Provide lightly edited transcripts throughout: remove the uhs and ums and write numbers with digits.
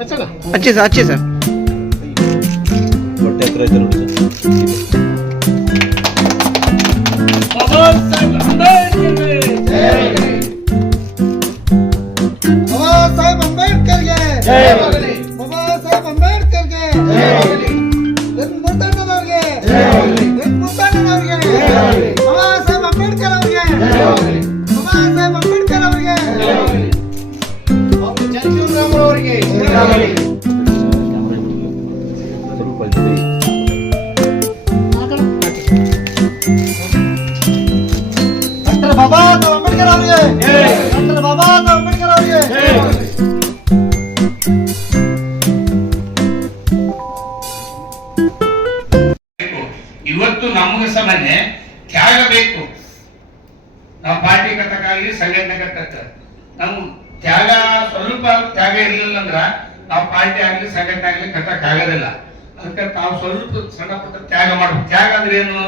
अच्छे सर ಹೊಟ್ಟೆ ಹತ್ರ ಐತೆ ನೋಡಿ साहब अंबेडकर के बाबा साहब अंबेडकर के मुर्तಣ್ಣನವರಿಗೆ ಮುತ್ತಣ್ಣನವರಿಗೆ ಬಾಬಾ ಸಾಹೇಬ್ ಅಂಬೇಡ್ಕರ್ ಅವರಿಗೆ ಬಾಬಾ ಸಾಹೇಬ್ ಅಂಬೇಡ್ಕರ್ ಅವರಿಗೆ ಜಗಜೀವನರಾಮ್ ಅವರಿಗೆ ಡಾಕ್ಟರ್ ಬಾಬಾ ಸಾಹೇಬ್ ಅಂಬೇಡ್ಕರ್ ಅವರಿಗೆ ಡಾಕ್ಟರ್ ಬಾಬಾ ಸಾಹೇಬ್ ಅಂಬೇಡ್ಕರ್ ಅವರಿಗೆ ಇವತ್ತು ನಮಗೆ ಸಾಮಾನ್ಯ ತ್ಯಾಗ ಬೇಕು. ನಾವು ಪಾರ್ಟಿ ಕಟ್ಟಕ್ಕಾಗಲಿ ಸಂಘಟನೆ ಕಟ್ಟಕ್ಕೆ ನಮ್ ತ್ಯಾಗ ಸ್ವಲ್ಪ ತ್ಯಾಗ ಇರಲಿಲ್ಲ ಅಂದ್ರ ನಾವು ಪಾರ್ಟಿ ಆಗ್ಲಿ ಸಂಘಟನೆ ಆಗ್ಲಿ ಕಟ್ಟಕ್ ಆಗೋದಿಲ್ಲ. ಅದಕ್ಕೆ ನಾವು ಸ್ವಲ್ಪ ಸಣ್ಣ ಪುಟ್ಟ ತ್ಯಾಗ ಮಾಡ್ಬೇಕು. ತ್ಯಾಗ ಅಂದ್ರೆ ಏನು?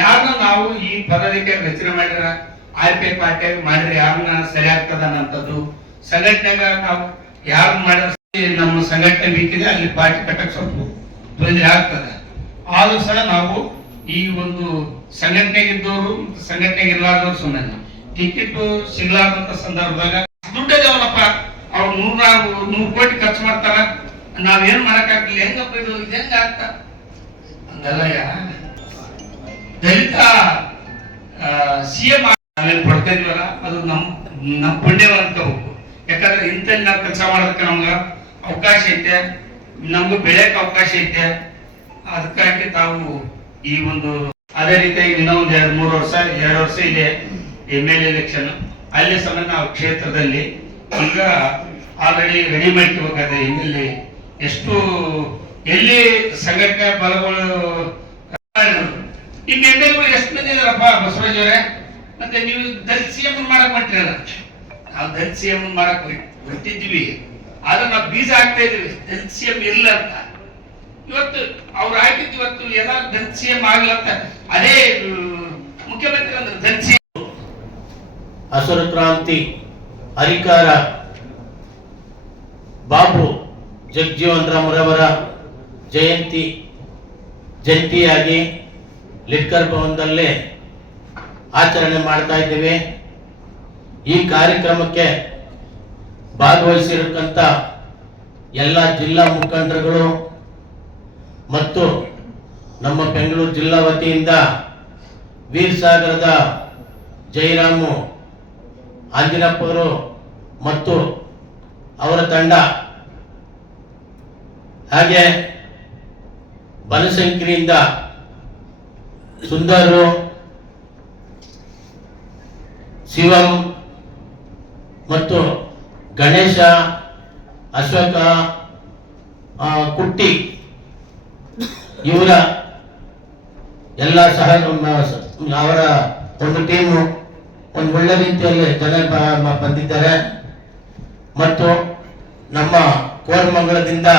ಯಾರನ್ನ ನಾವು ಈ ಪದವಿಗೆ ರಚನೆ ಮಾಡಿರ ಆಯ್ಕೆ ಪಾರ್ಟಿಯಾಗಿ ಮಾಡಿದ್ರೆ ಯಾರನ್ನ ಸರಿ ಆಗ್ತದ ಅನ್ನಂಥದ್ದು, ಸಂಘಟನೆಗ ನಾವು ಯಾರನ್ನ ಮಾಡಿದ್ರೆ ನಮ್ಮ ಸಂಘಟನೆ ಬೇಕಿದೆ ಅಲ್ಲಿ ಪಾರ್ಟಿ ಕಟ್ಟಕ್ ಸ್ವಲ್ಪ ತೊಂದರೆ ಆಗ್ತದೆ. ಆದ್ರೂ ಸಹ ನಾವು ಈ ಒಂದು ಸಂಘಟನೆಗಿದ್ದವರು ಸಂಘಟನೆಗೆ ಇರಲಾರ್ದವ್ರು ಸುಮ್ಮನೆ ಟಿಕೆಟ್ ಸಿಗ್ಲಾರ್ದಂತ ಸಂದರ್ಭದಾಗ ದುಡ್ಡದೇವನಪ್ಪ ಅವ್ರು 100 ಕೋಟಿ ಖರ್ಚು ಮಾಡ್ತಾರ, ನಾವೇನ್ ಮಾಡಕ್ಕಾಗ್ಲಿಲ್ಲ, ಹೆಂಗಪ್ಪ ಇದು ಹೆಂಗ ಆಗ್ತ ಹಂಗಲ್ಲ. ದಲಿತ ಸಿಎಂ ನಾವೇನ್ ಕೊಡ್ತಾ ಇದೀವಲ್ಲ ಅದು ನಮ್ ಪುಣ್ಯವ ಅನ್ಕೋಬೇಕು. ಯಾಕಂದ್ರೆ ಇಂಥಲ್ಲಿ ನಾವು ಕೆಲಸ ಮಾಡೋದಕ್ಕೆ ನಮ್ಗ ಅವಕಾಶ ಐತೆ, ನಮ್ಗೆ ಬೆಳೆಯಕ್ಕೆ ಅವಕಾಶ ಐತೆ. ಅದಕ್ಕಾಗಿ ತಾವು ಈ ಒಂದು ಅದೇ ರೀತಿಯಾಗಿ ಇನ್ನೊಂದು 2 ವರ್ಷ ಇದೆ MLA ಎಲೆಕ್ಷನ್. ಅಲ್ಲಿ ಸಂಬಂಧ ನಾವು ಕ್ಷೇತ್ರದಲ್ಲಿ ಈಗ ಆಲ್ರೆಡಿ ರೆಡಿ ಮಾಡ್ಕೋಬೇಕಾದ್ರೆ MLA ಎಷ್ಟು ಎಲ್ಲಿ ಸಂಘಟನೆ ಬಲಗಳು ಈಗ MLA ಎಷ್ಟು ಮಂದಿ ಇದಾರಪ್ಪ ಬಸವರಾಜ್ ಅವರೇ. ಮತ್ತೆ ನೀವು ದಲಿತ CM ಮಾಡಕ್ ಹೊಂಟಿರಲ್ಲ, ನಾವು ದಲಿತ CM ಮಾಡಕ್ ಹೊಂಟಿದ್ವಿ. ಆದ್ರೆ ನಾವು ಬೀಜ ಹಾಕ್ತಾ ಇದೀವಿ ದಲಿತ CM ಇಲ್ಲ ಅಂತ. ಇವತ್ತು ಅವ್ರು ಹಾಕಿದ್ದು ಇವತ್ತು ಎಲ್ಲ ದಲಿತ CM ಆಗ್ಲಂತ ಅದೇ ಮುಖ್ಯಮಂತ್ರಿ ಅಂದ್ರೆ ದಲಿತ CM. ಹಸಿರು ಕ್ರಾಂತಿ ಹರಿಕಾರ ಬಾಬು ಜಗಜೀವನ್ ರಾಮ್ರವರ ಜಯಂತಿಯಾಗಿ ಲಿಟ್ಕರ್ ಭವನದಲ್ಲಿ ಆಚರಣೆ ಮಾಡ್ತಾ ಇದ್ದೇವೆ. ಈ ಕಾರ್ಯಕ್ರಮಕ್ಕೆ ಭಾಗವಹಿಸಿರತಕ್ಕಂಥ ಎಲ್ಲ ಜಿಲ್ಲಾ ಮುಖಂಡರುಗಳು ಮತ್ತು ನಮ್ಮ ಬೆಂಗಳೂರು ಜಿಲ್ಲಾ ವತಿಯಿಂದ ವೀರಸಾಗರದ ಜಯರಾಮು ಆಂಜಿನಪ್ಪವರು ಮತ್ತು ಅವರ ತಂಡ, ಹಾಗೆ ಬನಶಂಕರಿಯಿಂದ ಸುಂದರು, ಶಿವಂ ಮತ್ತು ಗಣೇಶ, ಅಶೋಕ, ಕುಟ್ಟಿ ಇವರ ಎಲ್ಲ ಸಹ ಅವರ ಒಂದು ಟೀಮು ಒಂದು ಒಳ್ಳೆ ರೀತಿಯಲ್ಲಿ ಜನ ಬಂದಿದ್ದಾರೆ. ಮತ್ತು ನಮ್ಮ ಕೋರಮಂಗಲದಿಂದ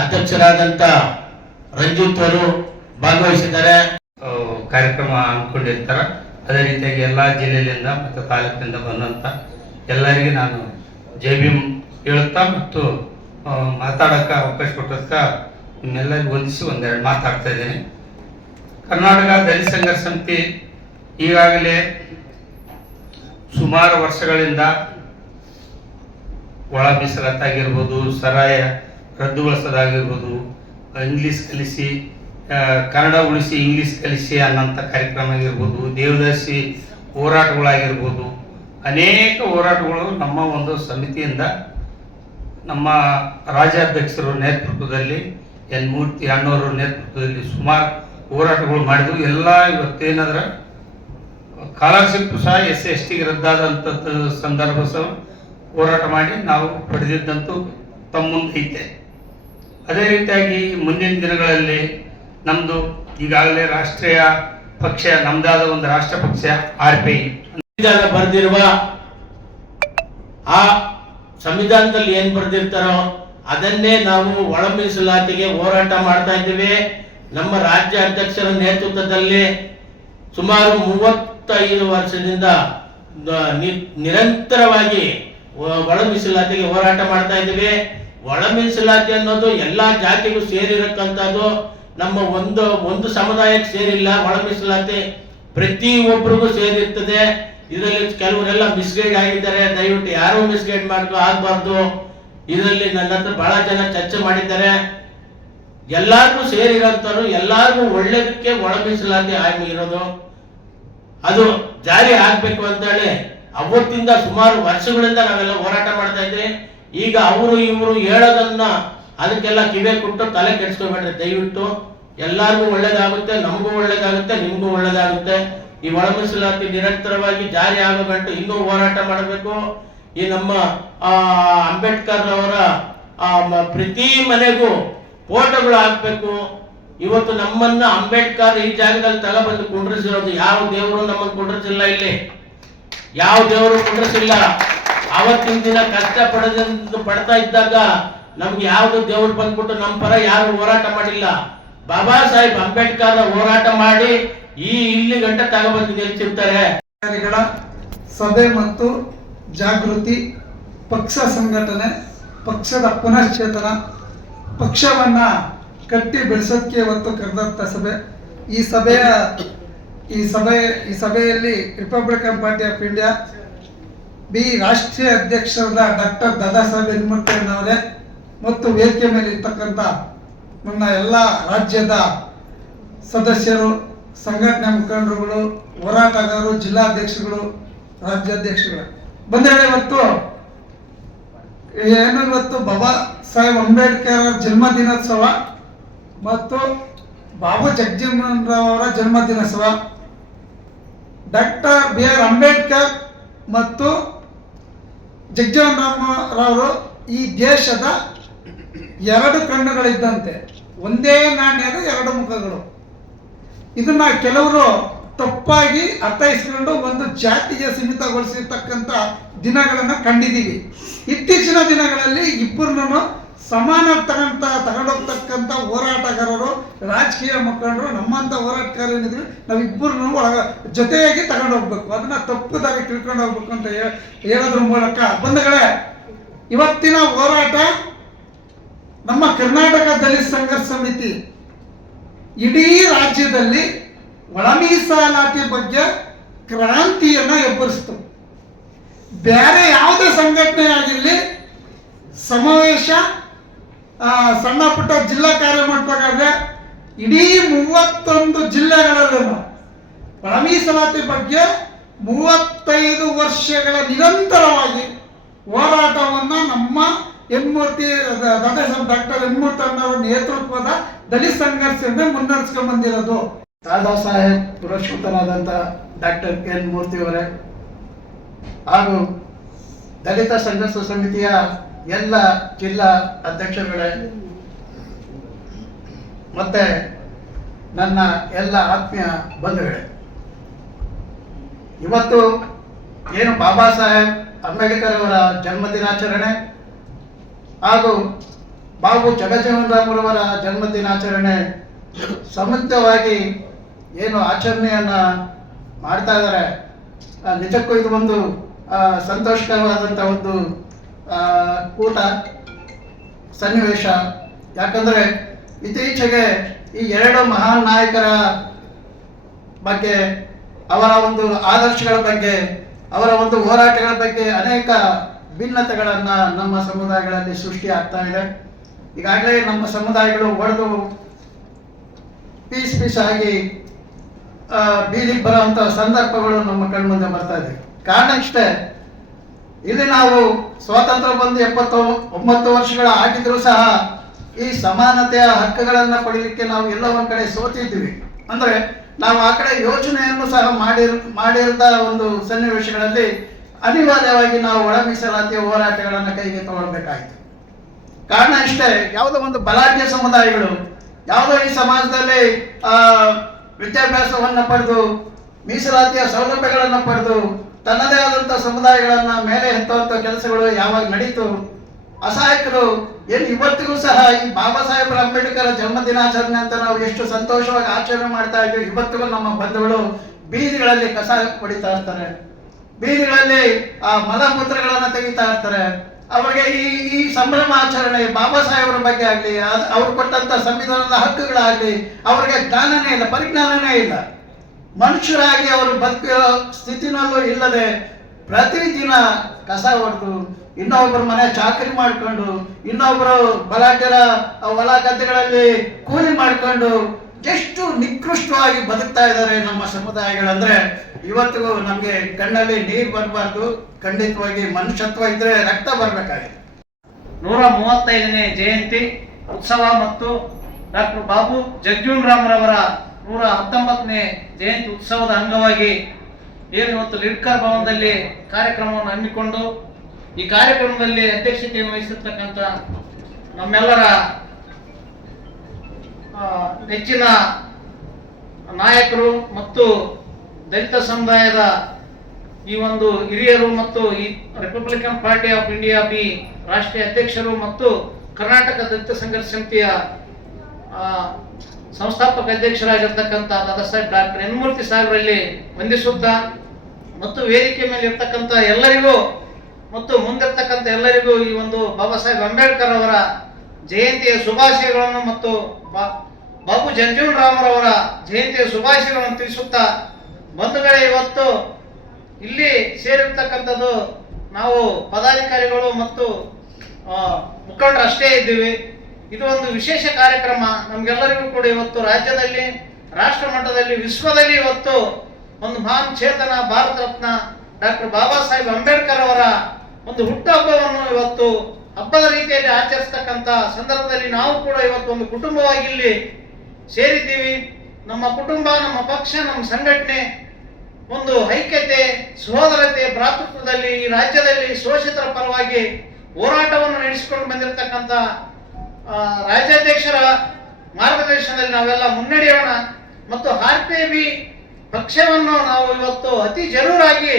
ಅಧ್ಯಕ್ಷರಾದಂತ ರಂಜಿತ್ ಅವರು ಭಾಗವಹಿಸಿದ್ದಾರೆ. ಕಾರ್ಯಕ್ರಮ ಹಮ್ಮಿಕೊಂಡಿರ್ತಾರ. ಅದೇ ರೀತಿಯಾಗಿ ಎಲ್ಲಾ ಜಿಲ್ಲೆಯಿಂದ ಮತ್ತು ತಾಲೂಕಿನಿಂದ ಬಂದಂತ ಎಲ್ಲರಿಗೆ ನಾನು ಜೈ ಭೀಮ್ ಹೇಳುತ್ತಾ ಮತ್ತು ಮಾತಾಡೋಕೆ ಅವಕಾಶ ಕೊಟ್ಟದಕ್ಕ ನಿಮ್ಮೆಲ್ಲರಿಗೂ ವಂದಿಸಿ ಒಂದೆರಡು ಮಾತಾಡ್ತಾ ಇದ್ದೇನೆ. ಕರ್ನಾಟಕ ದಲಿತ ಸಂಘರ್ಷ ಸಮಿತಿ ಈಗಾಗಲೇ ಸುಮಾರು ವರ್ಷಗಳಿಂದ ಒಳ ಮೀಸಲಾತಿಯಾಗಿರ್ಬೋದು, ಸರಾಯ ರದ್ದುಗೊಳಿಸೋದಾಗಿರ್ಬೋದು, ಇಂಗ್ಲೀಷ್ ಕಲಿಸಿ ಕನ್ನಡ ಉಳಿಸಿ ಇಂಗ್ಲೀಷ್ ಕಲಿಸಿ ಅನ್ನೋಂಥ ಕಾರ್ಯಕ್ರಮ ಆಗಿರ್ಬೋದು, ದೇವದಾಸಿ ಹೋರಾಟಗಳಾಗಿರ್ಬೋದು, ಅನೇಕ ಹೋರಾಟಗಳು ನಮ್ಮ ಒಂದು ಸಮಿತಿಯಿಂದ ನಮ್ಮ ರಾಜ್ಯಾಧ್ಯಕ್ಷರ ನೇತೃತ್ವದಲ್ಲಿ ಎನ್ ಮೂರ್ತಿ ಅಣ್ಣವರ ನೇತೃತ್ವದಲ್ಲಿ ಸುಮಾರು ಹೋರಾಟಗಳು ಮಾಡಿದ್ವು. ಎಲ್ಲ ಇವತ್ತೇನಾದ್ರೆ ಸ್ಕಾಲರ್ಶಿಪ್ ಸಹ SC/ST ರದ್ದಾದಂಥದ್ದು ಸಂದರ್ಭ ಸಹ ಹೋರಾಟ ಮಾಡಿ ನಾವು ಪಡೆದಿದ್ದಂತೂ ತಮ್ಮ ಮುಂದೆ ಐತೆ. ಅದೇ ರೀತಿಯಾಗಿ ಮುಂದಿನ ದಿನಗಳಲ್ಲಿ ನಮ್ಮದು ಈಗಾಗಲೇ ರಾಷ್ಟ್ರೀಯ ಪಕ್ಷ, ನಮ್ದಾದ ಒಂದು ರಾಷ್ಟ್ರ ಪಕ್ಷ RPI ಬರೆದಿರುವ ಆ ಸಂವಿಧಾನದಲ್ಲಿ ಏನ್ ಬರೆದಿರ್ತಾರೋ ಅದನ್ನೇ ನಾವು ಒಳ ಮೀಸಲಾತಿಗೆ ಹೋರಾಟ ಮಾಡ್ತಾ ಇದ್ದೇವೆ. ನಮ್ಮ ರಾಜ್ಯ ಅಧ್ಯಕ್ಷರ ನೇತೃತ್ವದಲ್ಲಿ ಸುಮಾರು 35 ವರ್ಷದಿಂದ ನಿರಂತರವಾಗಿ ಒಳ ಮೀಸಲಾತಿಗೆ ಹೋರಾಟ ಮಾಡ್ತಾ ಇದ್ದೀವಿ. ಒಳ ಮೀಸಲಾತಿ ಅನ್ನೋದು ಎಲ್ಲಾ ಜಾತಿಗೂ ಸೇರಿರಕ್ಕಂಥದ್ದು, ನಮ್ಮ ಒಂದು ಸಮುದಾಯಕ್ಕೆ ಸೇರಿಲ್ಲ. ಒಳ ಮೀಸಲಾತಿ ಪ್ರತಿ ಒಬ್ಬರಿಗೂ ಸೇರಿರ್ತದೆ. ಇದರಲ್ಲಿ ಕೆಲವರೆಲ್ಲ ಮಿಸ್ಗೈಡ್ ಆಗಿದ್ದಾರೆ, ದಯವಿಟ್ಟು ಯಾರು ಮಿಸ್ಗೈಡ್ ಆಗಬಾರ್ದು. ಇದರಲ್ಲಿ ನನ್ನ ಹತ್ರ ಬಹಳ ಜನ ಚರ್ಚೆ ಮಾಡಿದ್ದಾರೆ. ಎಲ್ಲಾರ್ಗೂ ಸೇರಿರೋಂಥವ್ರು, ಎಲ್ಲಾರ್ಗೂ ಒಳ್ಳೇದಕ್ಕೆ ಒಳ ಮೀಸಲಾತಿ ಇರೋದು, ಅದು ಜಾರಿ ಆಗ್ಬೇಕು ಅಂತೇಳಿ ಅವತ್ತಿಂದ ಸುಮಾರು ವರ್ಷಗಳಿಂದ ನಾವೆಲ್ಲ ಹೋರಾಟ ಮಾಡ್ತಾ ಇದ್ವಿ. ಈಗ ಇವರು ಹೇಳೋದನ್ನ ಅದಕ್ಕೆಲ್ಲ ಕಿವೆ ಕೊಟ್ಟು ತಲೆ ಕೆಡಿಸ್ಕೋಬೇಡ್ರಿ ದಯವಿಟ್ಟು. ಎಲ್ಲಾರ್ಗೂ ಒಳ್ಳೇದಾಗುತ್ತೆ, ನಮಗೂ ಒಳ್ಳೇದಾಗುತ್ತೆ, ನಿಮಗೂ ಒಳ್ಳೇದಾಗುತ್ತೆ. ಈ ಒಳ ಮೀಸಲಾತಿ ನಿರಂತರವಾಗಿ ಜಾರಿ ಆಗೋ ಗಂಟು ಇನ್ನೂ ಹೋರಾಟ ಮಾಡಬೇಕು. ಈ ನಮ್ಮ ಅಂಬೇಡ್ಕರ್ ಅವರ ಪ್ರತಿ ಮನೆಗೂ ಫೋಟೋಗಳು ಹಾಕ್ಬೇಕು. ಇವತ್ತು ನಮ್ಮನ್ನ ಅಂಬೇಡ್ಕರ್ ಈ ಜಾಗದಲ್ಲಿ ತಗೊಬಂದು ಕುಂಡ್ರಿಸಿರೋದು, ಯಾವ ದೇವರು ನಮ್ಮನ್ನು ಕುಂಡ್ರಿಸಿಲ್ಲ, ಇಲ್ಲಿ ಯಾವ ದೇವರು ಕುಂಡ್ರಿಸಿಲ್ಲ. ಅವತ್ತಿನ ದಿನ ಕಷ್ಟ ಪಡ್ತಾ ಇದ್ದಾಗ ನಮ್ಗೆ ಯಾವ್ದು ದೇವ್ರು ಬಂದ್ಬಿಟ್ಟು ನಮ್ಮ ಪರ ಯಾರು ಹೋರಾಟ ಮಾಡಿಲ್ಲ. ಬಾಬಾ ಸಾಹೇಬ್ ಅಂಬೇಡ್ಕರ್ ಹೋರಾಟ ಮಾಡಿ ಇಲ್ಲಿ ಗಂಟೆ ತಗೊಬಂದು ಗೆಲ್ಸಿರ್ತಾರೆ. ಸಭೆ ಮತ್ತು ಜಾಗೃತಿ, ಪಕ್ಷ ಸಂಘಟನೆ, ಪಕ್ಷದ ಪುನಶ್ಚೇತನ, ಪಕ್ಷವನ್ನ ಕಟ್ಟಿ ಬೆಳೆಸೋದಕ್ಕೆ ಇವತ್ತು ಕರೆದಂಥ ಸಭೆ. ಈ ಸಭೆಯಲ್ಲಿ ರಿಪಬ್ಲಿಕನ್ ಪಾರ್ಟಿ ಆಫ್ ಇಂಡಿಯಾ ರಾಷ್ಟ್ರೀಯ ಅಧ್ಯಕ್ಷರಾದ ಡಾಕ್ಟರ್ ದಾದಾ ಸಾಹೇಬ್ ಎನ್ಮೂರ್ತಿಯವರೇ ಮತ್ತು ವೇದಿಕೆ ಮೇಲೆ ಇರ್ತಕ್ಕಂಥ ನನ್ನ ಎಲ್ಲ ರಾಜ್ಯದ ಸದಸ್ಯರು, ಸಂಘಟನೆ ಮುಖಂಡರುಗಳು, ಹೋರಾಟಗಾರರು, ಜಿಲ್ಲಾಧ್ಯಕ್ಷಗಳು, ರಾಜ್ಯಾಧ್ಯಕ್ಷಗಳು ಬಂದರೆ ಇವತ್ತು ಬಾಬಾ ಸಾಹೇಬ್ ಅಂಬೇಡ್ಕರ್ ಜನ್ಮ ದಿನೋತ್ಸವ ಮತ್ತು ಬಾಬು ಜಗಜೀವನ್ ರಾವ್ ಅವರ ಜನ್ಮ ದಿನೋತ್ಸವ, ಡಾಕ್ಟರ್ BR ಅಂಬೇಡ್ಕರ್ ಮತ್ತು ಜಗಜೀವನ್ ರಾವ್ ಈ ದೇಶದ ಎರಡು ಕಣ್ಣುಗಳಿದ್ದಂತೆ, ಒಂದೇ ನಾಣ್ಯದ ಎರಡು ಮುಖಗಳು. ಇದನ್ನ ಕೆಲವರು ತಪ್ಪಾಗಿ ಅರ್ಥೈಸಿಕೊಂಡು ಒಂದು ಜಾತಿಗೆ ಸೀಮಿತಗೊಳಿಸಿರ್ತಕ್ಕಂಥ ದಿನಗಳನ್ನು ಕಂಡಿದ್ದೀವಿ. ಇತ್ತೀಚಿನ ದಿನಗಳಲ್ಲಿ ಇಬ್ಬರನ್ನು ಸಮಾನ ತಗೊಂಡೋಗ್ತಕ್ಕಂಥ ಹೋರಾಟಗಾರರು, ರಾಜಕೀಯ ಮುಖಂಡರು, ನಮ್ಮಂಥ ಹೋರಾಟಗಾರ ಏನಿದ್ವಿ ನಾವಿಬ್ಬರನ್ನು ಜೊತೆಯಾಗಿ ತಗೊಂಡೋಗ್ಬೇಕು, ಅದನ್ನ ತಪ್ಪು ದಾರಿ ತಿಳ್ಕೊಂಡು ಹೋಗ್ಬೇಕು ಅಂತ ಹೇಳೋದ್ರ ಮೂಲಕ ಬಂಧುಗಳೇ, ಇವತ್ತಿನ ಹೋರಾಟ ನಮ್ಮ ಕರ್ನಾಟಕ ದಲಿತ ಸಂಘರ್ಷ ಸಮಿತಿ ಇಡೀ ರಾಜ್ಯದಲ್ಲಿ ಒಳ ಮೀಸಲಾತಿ ಬಗ್ಗೆ ಕ್ರಾಂತಿಯನ್ನ ಎಬ್ಬರಿಸ್ತು. ಬೇರೆ ಯಾವುದೇ ಸಂಘಟನೆ ಆಗಿರಲಿ, ಸಮಾವೇಶ, ಸಣ್ಣ ಪುಟ್ಟ ಜಿಲ್ಲಾ ಕಾರ್ಯಕ್ರಮಗಳಾದ್ರೆ ಇಡೀ 31 ಜಿಲ್ಲೆಗಳಲ್ಲೂ ಒಳ ಮೀಸಲಾತಿ ಬಗ್ಗೆ 35 ವರ್ಷಗಳ ನಿರಂತರವಾಗಿ ಹೋರಾಟವನ್ನ ನಮ್ಮ ಡಾಕ್ಟರ್ ಎನ್ಮೂರ್ತಿ ಅವರ ನೇತೃತ್ವದ ದಲಿತ ಸಂಘರ್ಷದಿಂದ ಮುನ್ನಡೆಸ್ಕೊಂಡು ಬಂದಿರೋದು. ದಾದಾ ಸಾಹೇಬ್ ಪುರಸ್ಕೃತರಾದಂಥ ಡಾಕ್ಟರ್ ಎನ್ ಮೂರ್ತಿಯವರೇ ಹಾಗೂ ದಲಿತ ಸಂಘರ್ಷ ಸಮಿತಿಯ ಎಲ್ಲ ಜಿಲ್ಲಾ ಅಧ್ಯಕ್ಷರುಗಳೇ ಮತ್ತೆ ನನ್ನ ಎಲ್ಲ ಆತ್ಮೀಯ ಬಂಧುಗಳೇ, ಇವತ್ತು ಏನು ಬಾಬಾ ಸಾಹೇಬ್ ಅಂಬೇಡ್ಕರ್ ಅವರ ಜನ್ಮದಿನಾಚರಣೆ ಹಾಗೂ ಬಾಬು ಜಗಜೀವನ್ ರಾಮ್ರವರ ಜನ್ಮದಿನಾಚರಣೆ ಸಂಯುಕ್ತವಾಗಿ ಏನು ಆಚರಣೆಯನ್ನ ಮಾಡ್ತಾ ಇದ್ದಾರೆ, ನಿಜಕ್ಕೂ ಇದು ಒಂದು ಸಂತೋಷಕರವಾದಂಥ ಒಂದು ಕೂಟ ಸನ್ನಿವೇಶ. ಯಾಕಂದರೆ ಇತ್ತೀಚೆಗೆ ಈ ಎರಡು ಮಹಾನ್ ನಾಯಕರ ಬಗ್ಗೆ, ಅವರ ಒಂದು ಆದರ್ಶಗಳ ಬಗ್ಗೆ, ಅವರ ಒಂದು ಹೋರಾಟಗಳ ಬಗ್ಗೆ ಅನೇಕ ಭಿನ್ನತೆಗಳನ್ನು ನಮ್ಮ ಸಮುದಾಯಗಳಲ್ಲಿ ಸೃಷ್ಟಿ ಆಗ್ತಾ ಇದೆ. ಈಗಾಗಲೇ ನಮ್ಮ ಸಮುದಾಯಗಳು ಒಡೆದು ಪೀಸ್ ಆಗಿ ಬೀದಿಗೆ ಬರುವಂಥ ಸಂದರ್ಭಗಳು ನಮ್ಮ ಕಣ್ಮುಂದೆ ಬರ್ತಾ ಇದೆ. ಕಾರಣ ಇಷ್ಟೇ, ಇಲ್ಲಿ ನಾವು ಸ್ವಾತಂತ್ರ್ಯ ಬಂದು 79 ವರ್ಷಗಳ ಆಗಿದ್ರೂ ಸಹ ಈ ಸಮಾನತೆಯ ಹಕ್ಕುಗಳನ್ನು ಪಡೀಲಿಕ್ಕೆ ನಾವು ಎಲ್ಲೋ ಒಂದು ಕಡೆ ಸೋತಿದ್ವಿ. ಅಂದರೆ ನಾವು ಆ ಕಡೆ ಯೋಚನೆಯನ್ನು ಸಹ ಮಾಡಿರದ ಒಂದು ಸನ್ನಿವೇಶಗಳಲ್ಲಿ ಅನಿವಾರ್ಯವಾಗಿ ನಾವು ಒಳ ಮೀಸಲಾತಿಯ ಹೋರಾಟಗಳನ್ನು ಕೈಗೆ ತಗೊಳ್ಬೇಕಾಯಿತು. ಕಾರಣ ಇಷ್ಟೇ, ಯಾವುದೋ ಒಂದು ಬಲಾಢ್ಯ ಸಮುದಾಯಗಳು, ಯಾವುದೋ ಈ ಸಮಾಜದಲ್ಲಿ ವಿದ್ಯಾಭ್ಯಾಸವನ್ನು ಪಡೆದು ಮೀಸಲಾತಿಯ ಸೌಲಭ್ಯಗಳನ್ನು ಪಡೆದು ತನ್ನದೇ ಆದಂಥ ಸಮುದಾಯಗಳನ್ನು ಮೇಲೆ ಎತ್ತುವಂಥ ಕೆಲಸಗಳು ಯಾವಾಗ ನಡೀತು, ಅಸಹಾಯಕರು ಏನು ಇವತ್ತಿಗೂ ಸಹ ಈ ಬಾಬಾ ಸಾಹೇಬ್ ಅಂಬೇಡ್ಕರ್ ಜನ್ಮ ದಿನಾಚರಣೆ ಅಂತ ನಾವು ಎಷ್ಟು ಸಂತೋಷವಾಗಿ ಆಚರಣೆ ಮಾಡ್ತಾ ಇದ್ದೀವಿ, ಇವತ್ತಿಗೂ ನಮ್ಮ ಬಂಧುಗಳು ಬೀದಿಗಳಲ್ಲಿ ಕಸ ಹೊಡಿತಾ ಇರ್ತಾರೆ. ಬೀದಿಗಳಲ್ಲಿ ಆ ಮಲಮೂತ್ರಗಳನ್ನು ತೆಗಿತಾ ಇರ್ತಾರೆ. ಅವರಿಗೆ ಈ ಸಂಭ್ರಮಾಚರಣೆ ಬಾಬಾ ಸಾಹೇಬರ ಬಗ್ಗೆ ಆಗಲಿ, ಅವ್ರು ಕೊಟ್ಟಂತ ಸಂವಿಧಾನದ ಹಕ್ಕುಗಳಾಗಲಿ ಅವರಿಗೆ ಜ್ಞಾನನೇ ಇಲ್ಲ, ಪರಿಜ್ಞಾನನೇ ಇಲ್ಲ. ಮನುಷ್ಯರಾಗಿ ಅವರು ಬದುಕೋ ಸ್ಥಿತಿನಲ್ಲೂ ಇಲ್ಲದೆ ಪ್ರತಿದಿನ ಕಸ ಹೊಡೆದು, ಇನ್ನೊಬ್ಬರ ಮನೆ ಚಾಕರಿ ಮಾಡಿಕೊಂಡು, ಇನ್ನೊಬ್ಬರು ಬಲಾಢ್ಯರ ಹೊಲ ಗದ್ದೆಗಳಲ್ಲಿ ಕೂಲಿ ಮಾಡಿಕೊಂಡು ಎಷ್ಟು ನಿಕೃಷ್ಟವಾಗಿ ಬದುಕ್ತಾ ಇದ್ದಾರೆ ನಮ್ಮ ಸಮುದಾಯಗಳಂದ್ರೆ ಇವತ್ತಿಗೂ ನಮಗೆ ಕಣ್ಣಲ್ಲಿ ನೀರು ಬರಬಾರ್ದು. ಖಂಡಿತವಾಗಿ ಮನುಷ್ಯತ್ವ ಇದ್ರೆ ರಕ್ತ ಬರಬೇಕಾಗಿದೆ. 135ನೇ ಜಯಂತಿ ಉತ್ಸವ ಮತ್ತು ಡಾಕ್ಟರ್ ಬಾಬು ಜಗಜೀವನರಾಮ್ರವರ 119ನೇ ಜಯಂತಿ ಉತ್ಸವದ ಅಂಗವಾಗಿ ಏನು ಇವತ್ತು ಲಿಡ್ಕರ್ ಭವನದಲ್ಲಿ ಕಾರ್ಯಕ್ರಮವನ್ನು ಹಮ್ಮಿಕೊಂಡು ಈ ಕಾರ್ಯಕ್ರಮದಲ್ಲಿ ಅಧ್ಯಕ್ಷತೆಯನ್ನು ವಹಿಸಿರ್ತಕ್ಕಂಥ ನಮ್ಮೆಲ್ಲರ ನೆಚ್ಚಿನ ನಾಯಕರು ಮತ್ತು ದಲಿತ ಸಮುದಾಯದ ಈ ಒಂದು ಹಿರಿಯರು ಮತ್ತು ಈ Republican party of India B ರಾಷ್ಟ್ರೀಯ ಅಧ್ಯಕ್ಷರು ಮತ್ತು ಕರ್ನಾಟಕ ದಲಿತ ಸಂಘರ್ಷ ಸಮಿತಿಯ ಸಂಸ್ಥಾಪಕ ಅಧ್ಯಕ್ಷರಾಗಿರ್ತಕ್ಕಂಥ ದಾದಾ ಸಾಹೇಬ್ ಡಾಕ್ಟರ್ ಎನ್ ಮೂರ್ತಿ ಸಾಹೇಬರಲ್ಲಿ ವಂದಿಸುತ್ತಾ ಮತ್ತು ವೇದಿಕೆ ಮೇಲೆ ಇರ್ತಕ್ಕಂಥ ಎಲ್ಲರಿಗೂ ಮತ್ತು ಮುಂದಿರ್ತಕ್ಕಂಥ ಎಲ್ಲರಿಗೂ ಈ ಒಂದು ಬಾಬಾ ಸಾಹೇಬ್ ಅಂಬೇಡ್ಕರ್ ಅವರ ಜಯಂತಿಯ ಶುಭಾಶಯಗಳನ್ನು ಮತ್ತು ಬಾಬು ಜಗಜೀವನರಾಮ್ರವರ ಜಯಂತಿಯ ಶುಭಾಶಯಗಳನ್ನು ತಿಳಿಸುತ್ತಾ, ಬಂಧುಗಳೇ, ಇವತ್ತು ಇಲ್ಲಿ ಸೇರಿರ್ತಕ್ಕಂಥದ್ದು ನಾವು ಪದಾಧಿಕಾರಿಗಳು ಮತ್ತು ಮುಖಂಡರು ಅಷ್ಟೇ ಇದ್ದೀವಿ. ಇದು ಒಂದು ವಿಶೇಷ ಕಾರ್ಯಕ್ರಮ. ನಮ್ಗೆಲ್ಲರಿಗೂ ಕೂಡ ಇವತ್ತು ರಾಜ್ಯದಲ್ಲಿ, ರಾಷ್ಟ್ರ ಮಟ್ಟದಲ್ಲಿ, ವಿಶ್ವದಲ್ಲಿ ಇವತ್ತು ಒಂದು ಮಹಾನ್ ಚೇತನ ಭಾರತ ರತ್ನ ಡಾಕ್ಟರ್ ಬಾಬಾ ಸಾಹೇಬ್ ಅಂಬೇಡ್ಕರ್ ಅವರ ಒಂದು ಹುಟ್ಟುಹಬ್ಬವನ್ನು ಇವತ್ತು ಹಬ್ಬದ ರೀತಿಯಲ್ಲಿ ಆಚರಿಸ್ತಕ್ಕಂಥ ಸಂದರ್ಭದಲ್ಲಿ ನಾವು ಕೂಡ ಇವತ್ತು ಒಂದು ಕುಟುಂಬವಾಗಿ ಇಲ್ಲಿ ಸೇರಿದ್ದೀವಿ. ನಮ್ಮ ಕುಟುಂಬ, ನಮ್ಮ ಪಕ್ಷ, ನಮ್ಮ ಸಂಘಟನೆ ಒಂದು ಐಕ್ಯತೆ, ಸಹೋದರತೆ, ಭ್ರಾತೃತ್ವದಲ್ಲಿ ಈ ರಾಜ್ಯದಲ್ಲಿ ಶೋಷಿತರ ಪರವಾಗಿ ಹೋರಾಟವನ್ನು ನಡೆಸಿಕೊಂಡು ಬಂದಿರತಕ್ಕಂಥ ರಾಜ್ಯಾಧ್ಯಕ್ಷರ ಮಾರ್ಗದರ್ಶನದಲ್ಲಿ ನಾವೆಲ್ಲ ಮುನ್ನಡೆಯೋಣ ಮತ್ತು RPB ಪಕ್ಷವನ್ನು ನಾವು ಇವತ್ತು ಅತಿ ಜರೂರಾಗಿ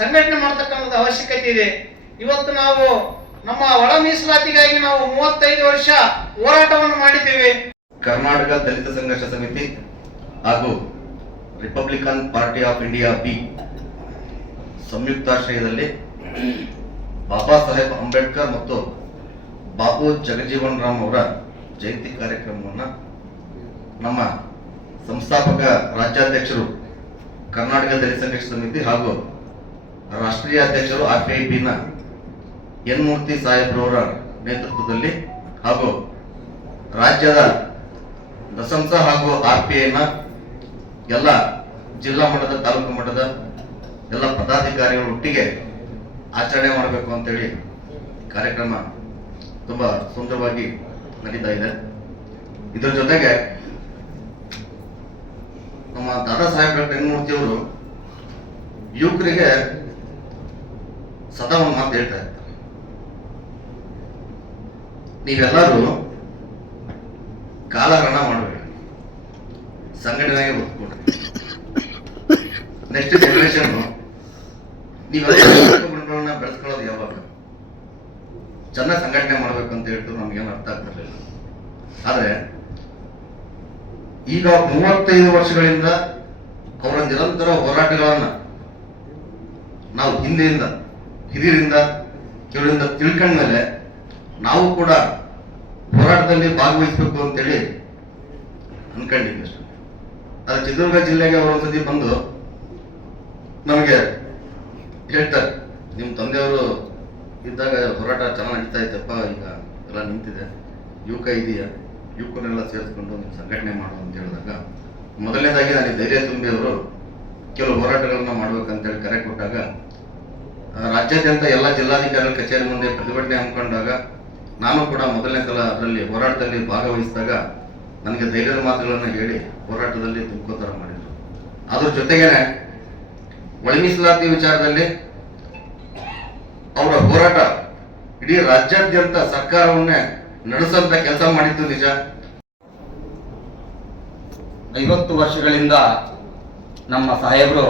ಸಂಘಟನೆ ಮಾಡತಕ್ಕಂಥ ಅವಶ್ಯಕತೆ ಇದೆ. ಇವತ್ತು ನಾವು ನಮ್ಮ ಒಳ ಮೀಸಲಾತಿಗಾಗಿ ನಾವು 35 ವರ್ಷ ಹೋರಾಟವನ್ನು ಮಾಡಿದ್ದೇವೆ. ಕರ್ನಾಟಕ ದಲಿತ ಸಂಘರ್ಷ ಸಮಿತಿ ಹಾಗೂ Republican party of India B ಸಂಯುಕ್ತಾಶ್ರಯದಲ್ಲಿ ಬಾಬಾ ಸಾಹೇಬ್ ಅಂಬೇಡ್ಕರ್ ಮತ್ತು ಬಾಬು ಜಗಜೀವನ್ ರಾಮ್ ಅವರ ಜಯಂತಿ ಕಾರ್ಯಕ್ರಮವನ್ನು ನಮ್ಮ ಸಂಸ್ಥಾಪಕ ರಾಜ್ಯಾಧ್ಯಕ್ಷರು ಕರ್ನಾಟಕ ದಲಿತ ಸಂಘರ್ಷ ಸಮಿತಿ ಹಾಗೂ ರಾಷ್ಟ್ರೀಯ ಅಧ್ಯಕ್ಷರು RPIB-ನ ಎನ್ ಮೂರ್ತಿ ಸಾಹೇಬ್ರವರ ನೇತೃತ್ವದಲ್ಲಿ ಹಾಗೂ ರಾಜ್ಯದ ದಸಂಸ ಹಾಗೂ RPI-ನ ಎಲ್ಲ ಜಿಲ್ಲಾ ಮಟ್ಟದ, ತಾಲೂಕು ಮಟ್ಟದ ಎಲ್ಲ ಪದಾಧಿಕಾರಿಗಳು ಒಟ್ಟಿಗೆ ಆಚರಣೆ ಮಾಡಬೇಕು ಅಂತೇಳಿ ಕಾರ್ಯಕ್ರಮ ತುಂಬ ಸುಂದರವಾಗಿ ನಡೀತಾ ಇದೆ. ಇದರ ಜೊತೆಗೆ ನಮ್ಮ ದಾದಾ ಸಾಹೇಬ್ ಡಾಕ್ಟರ್ ಎನ್ ಮೂರ್ತಿ ಅವರು ಯುವಕರಿಗೆ ಸದಾ ಒಂದು ಮಾತು ಹೇಳ್ತಾ ಇರ್ತಾರೆ, ನೀವೆಲ್ಲರೂ ಕಾಲಹರಣ ಮಾಡಬೇಡಿ, ಸಂಘಟನೆಗೆ ಒತ್ತು ಕೊಡ್ರಿ. ನೆಕ್ಸ್ಟ್ ಜನರೇಷನ್ ನೀವೆಲ್ಲ ಬೆಳೆಸ್ಕೊಳ್ಳೋದು ಯಾವಾಗ ಚೆನ್ನಾಗಿ ಸಂಘಟನೆ ಮಾಡ್ಬೇಕು ಅಂತ ಹೇಳ್ತಾರೆ. ನಮ್ಗೇನು ಅರ್ಥ ಆಗ್ತಿರ್ಲಿಲ್ಲ. ಆದ್ರೆ ಈಗ 35 ವರ್ಷಗಳಿಂದ ಅವರ ನಿರಂತರ ಹೋರಾಟಗಳನ್ನ ನಾವು ಹಿಂದೆಯಿಂದ ಹಿರಿಯರಿಂದ ಕೆಲವರಿಂದ ತಿಳ್ಕೊಂಡ ಮೇಲೆ ನಾವು ಕೂಡ ಹೋರಾಟದಲ್ಲಿ ಭಾಗವಹಿಸಬೇಕು ಅಂತೇಳಿ ಅನ್ಕೊಂಡಿದ್ವಿ ಅಷ್ಟೇ. ಆದ್ರೆ ಚಿತ್ರದುರ್ಗ ಜಿಲ್ಲೆಗೆ ಅವರು ಒಂದ್ಸತಿ ಬಂದು ನಮಗೆ ಹೇಳ್ತಾರೆ, ನಿಮ್ಮ ತಂದೆಯವರು ಇದ್ದಾಗ ಹೋರಾಟ ಚೆನ್ನಾಗಿ ನಡೀತಾ ಇತ್ತಪ್ಪ, ಈಗ ಎಲ್ಲ ನಿಂತಿದೆ, ಯುವಕ ಇದೆಯಾ, ಯುವಕರನ್ನೆಲ್ಲ ಸೇರಿಸ್ಕೊಂಡು ನೀವು ಸಂಘಟನೆ ಮಾಡು ಅಂತ ಹೇಳಿದಾಗ ಮೊದಲನೇದಾಗಿ ನನಗೆ ಧೈರ್ಯ ತುಂಬಿ ಅವರು ಕೆಲವು ಹೋರಾಟಗಳನ್ನ ಮಾಡ್ಬೇಕಂತೇಳಿ ಕರೆ ಕೊಟ್ಟಾಗ ರಾಜ್ಯಾದ್ಯಂತ ಎಲ್ಲ ಜಿಲ್ಲಾಧಿಕಾರಿಗಳ ಕಚೇರಿ ಮುಂದೆ ಪ್ರತಿಭಟನೆ ಹಮ್ಮಿಕೊಂಡಾಗ ನಾನು ಕೂಡ ಮೊದಲನೇ ಸಲ ಅದರಲ್ಲಿ ಹೋರಾಟದಲ್ಲಿ ಭಾಗವಹಿಸಿದಾಗ ನನಗೆ ಧೈರ್ಯದ ಮಾತುಗಳನ್ನು ಹೇಳಿ ಹೋರಾಟದಲ್ಲಿ ತುಂಬ್ಕೋತರ ಮಾಡಿದ್ರು. ಅದ್ರ ಜೊತೆಗೇನೆ ಒಳ ಮೀಸಲಾತಿ ವಿಚಾರದಲ್ಲಿ ಅವರ ಹೋರಾಟ ಇಡೀ ರಾಜ್ಯಾದ್ಯಂತ ಸರ್ಕಾರವನ್ನೇ ನಡೆಸಂತ ಕೆಲಸ ಮಾಡಿದ್ದು ನಿಜ. 50 ವರ್ಷಗಳಿಂದ ನಮ್ಮ ಸಾಹೇಬರು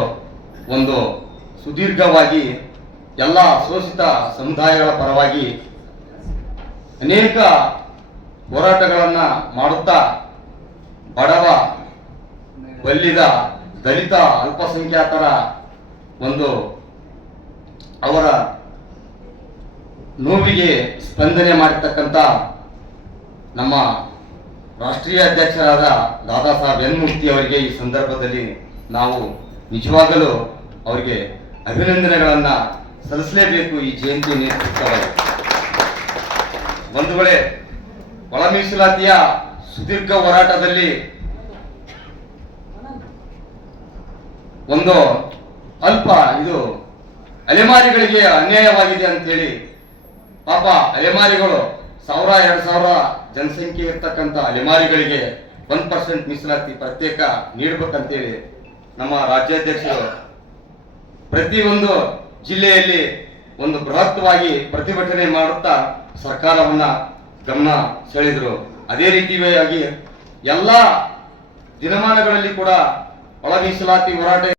ಒಂದು ಸುದೀರ್ಘವಾಗಿ ಎಲ್ಲ ಶೋಷಿತ ಸಮುದಾಯಗಳ ಪರವಾಗಿ ಅನೇಕ ಹೋರಾಟಗಳನ್ನು ಮಾಡುತ್ತಾ ಬಡವ, ಬಲ್ಲಿದ, ದಲಿತ, ಅಲ್ಪಸಂಖ್ಯಾತರ ಒಂದು ಅವರ ನೋವಿಗೆ ಸ್ಪಂದನೆ ಮಾಡಿರ್ತಕ್ಕಂಥ ನಮ್ಮ ರಾಷ್ಟ್ರೀಯ ಅಧ್ಯಕ್ಷರಾದ ದಾದಾ ಸಾಹೇಬ್ ಎನ್ ಮೂರ್ತಿ ಅವರಿಗೆ ಈ ಸಂದರ್ಭದಲ್ಲಿ ನಾವು ನಿಜವಾಗಲೂ ಅವರಿಗೆ ಅಭಿನಂದನೆಗಳನ್ನು ಸಲ್ಲಿಸಲೇಬೇಕು. ಈ ಜಯಂತಿ ನೇತೃತ್ವವಾಗಿ ಬಂಧುಗಳೇ, ಒಳ ಮೀಸಲಾತಿಯ ಸುದೀರ್ಘ ಹೋರಾಟದಲ್ಲಿ ಒಂದು ಇದು ಅಲೆಮಾರಿಗಳಿಗೆ ಅನ್ಯಾಯವಾಗಿದೆ ಅಂತೇಳಿ ಪಾಪ ಅಲೆಮಾರಿಗಳು 1000-2000 ಜನಸಂಖ್ಯೆ ಇರ್ತಕ್ಕಂಥ ಅಲೆಮಾರಿಗಳಿಗೆ 1% ಮೀಸಲಾತಿ ಪ್ರತ್ಯೇಕ ನೀಡಬೇಕಂತೇಳಿ ನಮ್ಮ ರಾಜ್ಯಾಧ್ಯಕ್ಷರು ಪ್ರತಿಯೊಂದು ಜಿಲ್ಲೆಯಲ್ಲಿ ಒಂದು ಬೃಹತ್ವಾಗಿ ಪ್ರತಿಭಟನೆ ಮಾಡುತ್ತಾ ಸರ್ಕಾರವನ್ನ ಗಮನ ಸೆಳೆದರು. ಅದೇ ರೀತಿಯಾಗಿ ಎಲ್ಲ ದಿನಮಾನಗಳಲ್ಲಿ ಕೂಡ ಒಳ ಮೀಸಲಾತಿ ಹೋರಾಟ